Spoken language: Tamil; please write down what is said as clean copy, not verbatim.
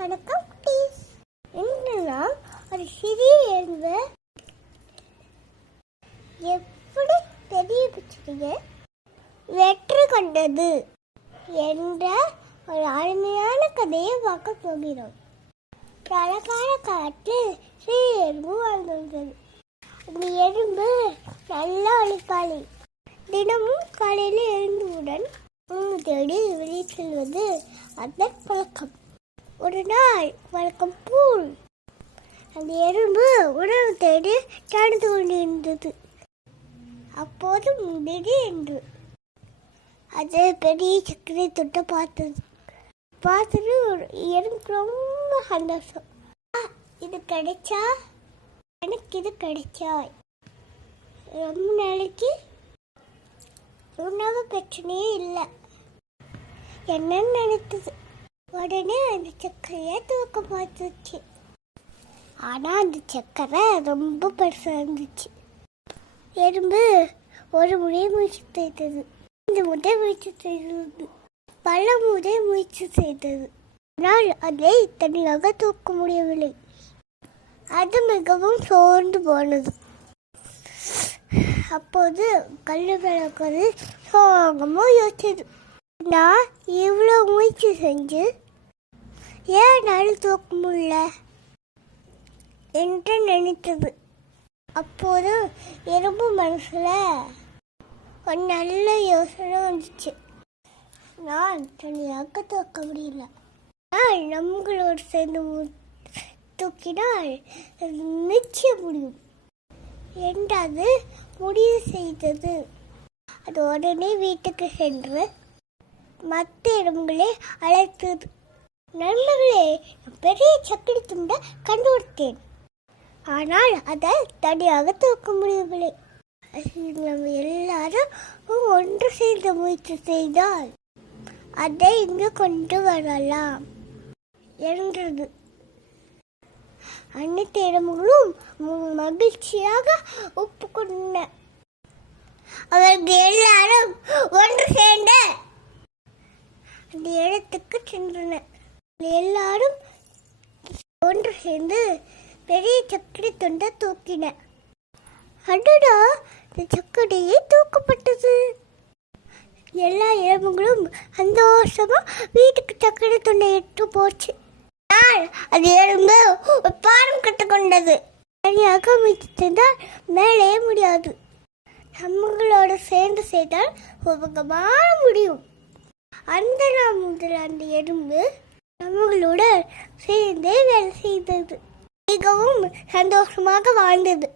வணக்கம் குட்டீஸ். இன்று நாம் ஒரு சிறிய எறும்பு எப்படி பெரிய பிரச்சனையை வெற்றி கொண்டது என்ற ஒரு அருமையான கதையை பார்க்க போகிறோம். பழக்கால காலத்தில் சிறிய எறும்பு வாழ்ந்துள்ளது. அந்த எறும்பு நல்ல உழைப்பாளி. தினமும் காலையில் எழுந்தவுடன் உணவு தேடி வெளியே செல்வது அதன் பழக்கம். ஒரு நாள் வழக்கம் போல் அந்த எறும்பு உணவு தேடி நடந்து கொண்டிருந்தது. அப்போது திடீரென்று அது பெரிய சக்கரை தொட்ட பார்த்தது ஒரு எறும்பு ரொம்ப சந்தோஷம். இது கிடைச்சா எனக்கு இது கிடைச்சா ரொம்ப நாளைக்கு உணவு பிரச்சனையே இல்லை என்னன்னு நினைத்தது. உடனே அந்த சக்கரையை தூக்க பார்த்துச்சு. ஆனால் அந்த சக்கரை ரொம்ப பெருசாக இருந்துச்சு. எறும்பு ஒரு முறை முயற்சி செய்தது, இந்த முறை முயற்சி செய்தது, பல முறை முயற்சி செய்தது. ஆனால் அதை தனியாக தூக்க முடியவில்லை. அது மிகவும் சோர்ந்து போனது. அப்போது கல்லு விளக்குறது சோகமாக யோசிச்சது. நான் இவ்வளோ முயற்சி செஞ்சு ஏன் நாள் தூக்க முடியல என்று நினைத்தது. அப்போது எறும்பு மனசுல ஒரு நல்ல யோசனை வந்துச்சு. நான் தனியாக தூக்க முடியல, நான் நம்மளோடு சேர்ந்து தூக்கினால் நிச்சயம் முடியும் என்றது முடிவு செய்தது. அது உடனே வீட்டுக்கு சென்று மற்ற எறும்புகளை அழைத்தது. நண்பர்களே, பெரிய சக்கரை துண்டை கண்டுபிடித்தேன், ஆனால் அதை தனியாக தூக்க முடியவில்லை. நம்ம எல்லாரும் ஒன்று சேர்ந்து முயற்சி செய்தால் அதை இங்கு கொண்டு வரலாம் என்றது. அனைத்து எறும்புகளும் மகிழ்ச்சியாக ஒப்புக்கொண்ட. அவர்கள் எல்லாரும் ஒன்று சேர்ந்த அந்த இடத்துக்கு சென்றனர். எல்லாரும் ஒன்று சேர்ந்து பெரிய சக்கரை துண்டை தூக்கின. அடடா, இந்த சக்கரையை தூக்கப்பட்டது. எல்லா எறும்புகளும் சந்தோஷமா வீட்டுக்கு சக்கரை துண்டை எடுத்து போச்சு. அது எறும்பு ஒரு பாடம் கற்றுக்கொண்டது. தனியாக முயற்சி செய்தால் மேலே முடியாது, நம்மளோட சேர்ந்து செய்தால் உபகமான முடியும். அந்த நாள் முதல் அந்த எறும்பு நம்மளோட சேர்ந்தே வேலை செய்தது. மிகவும் சந்தோஷமாக வாழ்ந்தது.